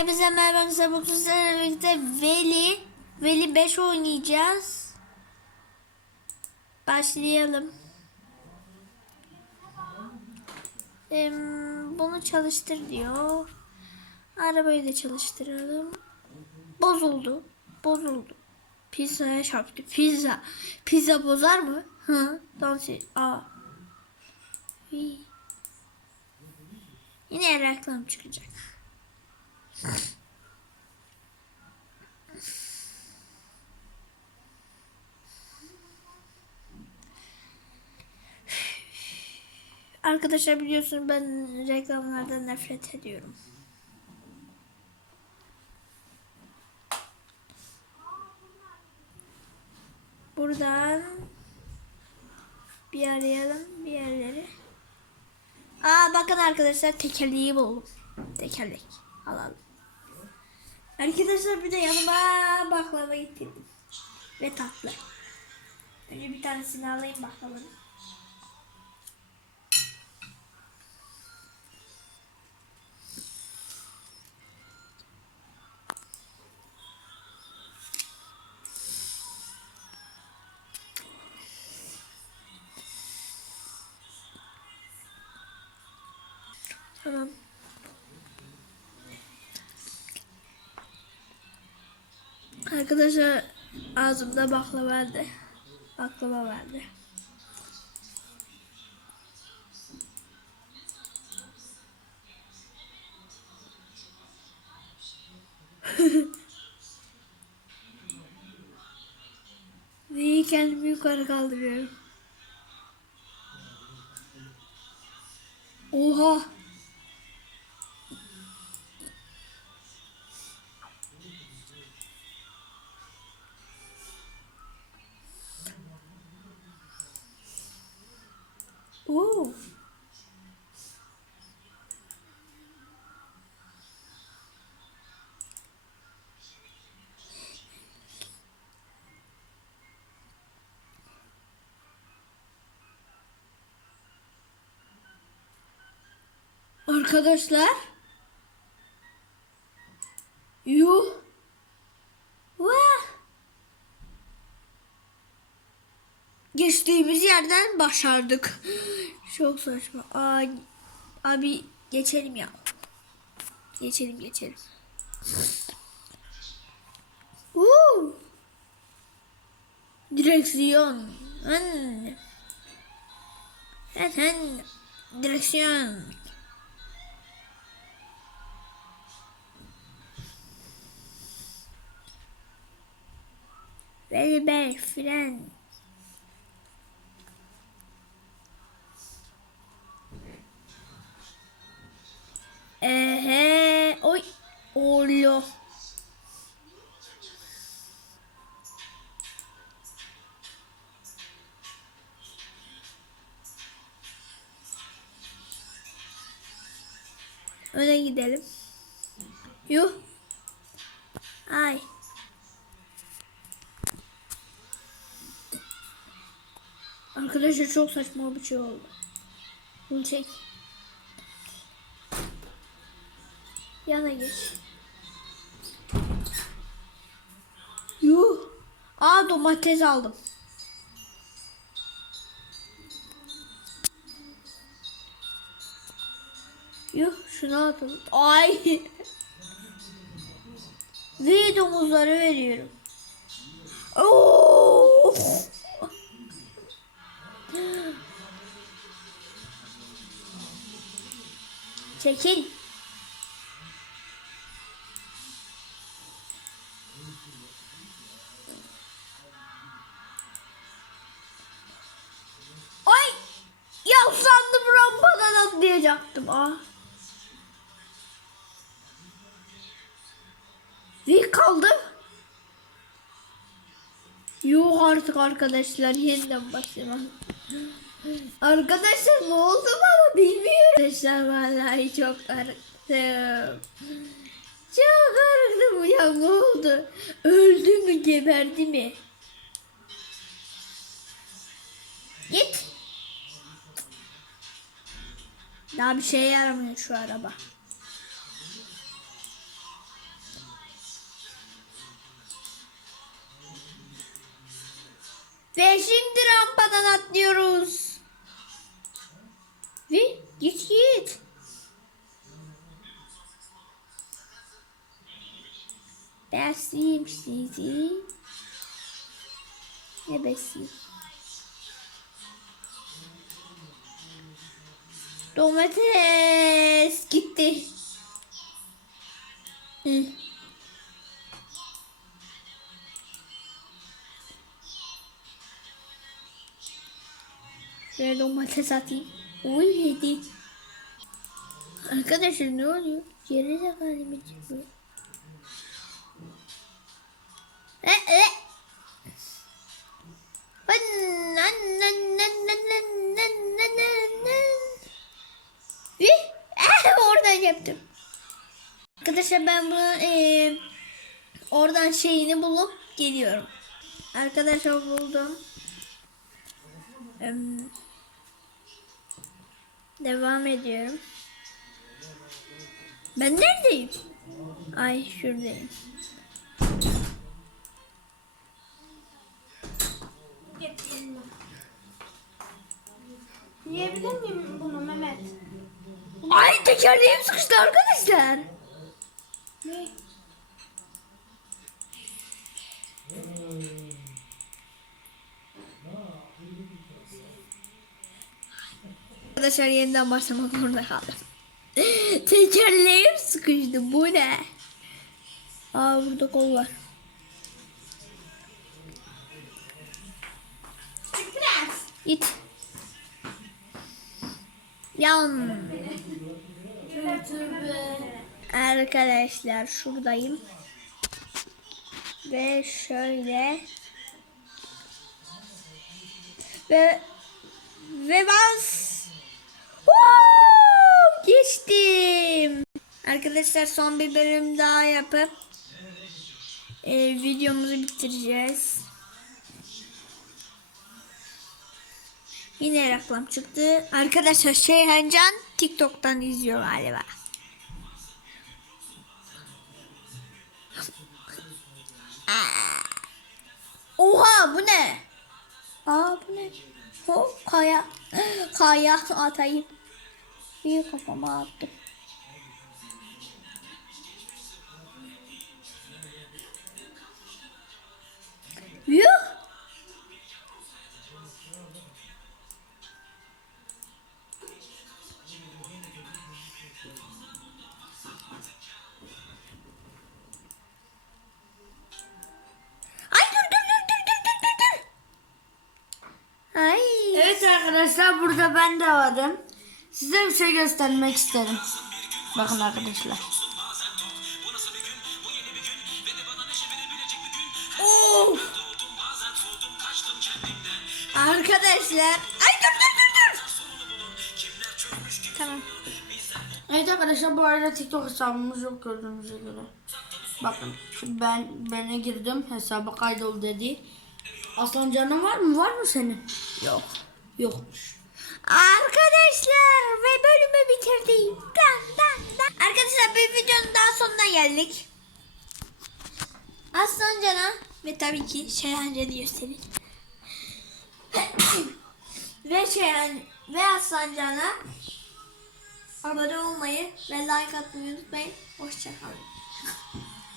Hepinize merhaba arkadaşlar. Bugün sizlerle birlikte Veli, Veli 5 oynayacağız. Başlayalım. Em, bunu çalıştır diyor. Arabayı da çalıştıralım. Bozuldu. Bozuldu. Pizzaya çarptı. Pizza. Pizza bozar mı? Hı. Dans et. Aa. Yine reklam çıkacak. Arkadaşlar biliyorsunuz ben reklamlardan nefret ediyorum. Buradan bir arayalım bir yerleri. Aa bakın arkadaşlar tekerleği buldum. Tekerlek alalım. Arkadaşlar bir de yanıma baklava getirdim. Ve tatlı. Önce bir tanesini alayım bakalım. Tamam. Arkadaşlar ağzımda baklava vardı. Baklava vardı. Ve kendimi yukarı kaldırıyorum. Oha! Arkadaşlar. Yuh. Vah. Geçtiğimiz yerden başardık. Çok saçma. Aa, abi geçelim ya. Geçelim geçelim. Uuu. Direksiyon. Hmm. Zaten direksiyon. Ve ben fren. Ehe, oy, olo. Öne gidelim. Yuh. Ay. Arkadaşlar çok saçma bir şey oldu. Bunu çek. Yana geç. Yuh. Aa domates aldım. Yuh şunu atalım. Ay. Ve domuzları veriyorum. Oo. Çekil. Ay! Ya sandım rampadan atlayacaktım. Ah. Bir kaldım. Yok artık arkadaşlar yeniden başlayalım. Arkadaşlar ne oldu bana bilmiyorum. Arkadaşlar vallahi çok arıktım. Çok arıktım ya ne oldu? Öldü mü geberdi mi? Git. Daha bir şey yaramıyor şu araba. Ve şimdi rampadan atlıyoruz. Ve git git. Besleyeyim sizi. Ne besleyeyim? Domates gitti. Hı. Şöyle domates atayım. Uy yedik. Arkadaşlar ne oluyor? Geri zekalı mı çıkıyor? Oradan yaptım. Arkadaşlar ben bunun e, oradan şeyini bulup geliyorum. Arkadaşlar buldum. Um, devam ediyorum. Ben neredeyim? Ay şuradayım. Yiyebilir miyim bunu Mehmet? Ay tekerleğim sıkıştı arkadaşlar. Ne? Arkadaşlar yeniden başlamak zorunda kaldım. Tekerleğim sıkıştı. Bu ne? Aa burada kol var. Prens. Git. Yan. Arkadaşlar şuradayım. Ve şöyle. Ve ve bas. Woo! Geçtim. Arkadaşlar son bir bölüm daha yapıp e, videomuzu bitireceğiz. Yine reklam çıktı. Arkadaşlar Şeyhan Can TikTok'tan izliyor galiba. Oha bu ne? Aa bu ne? O kaya. Kaya atayım büyük kafama attım. Yuh! Evet arkadaşlar burada ben de varım. Size bir şey göstermek isterim. Bakın arkadaşlar. Of. Arkadaşlar. Ay dur dur dur dur. Tamam. Evet arkadaşlar bu arada TikTok hesabımız yok gördüğünüz göre. Bakın şimdi ben bana girdim hesaba kaydol dedi. Aslan canın var mı? Var mı senin? Yok. Yokmuş. Arkadaşlar ve bölümü bitirdim. Dan, dan, dan. Arkadaşlar bir videonun daha sonuna geldik. Aslan Can'a ve tabii ki Şeyhan Can'ı göstereyim. ve Şeyhan ve Aslan Can'a abone olmayı ve like atmayı unutmayın. Hoşçakalın.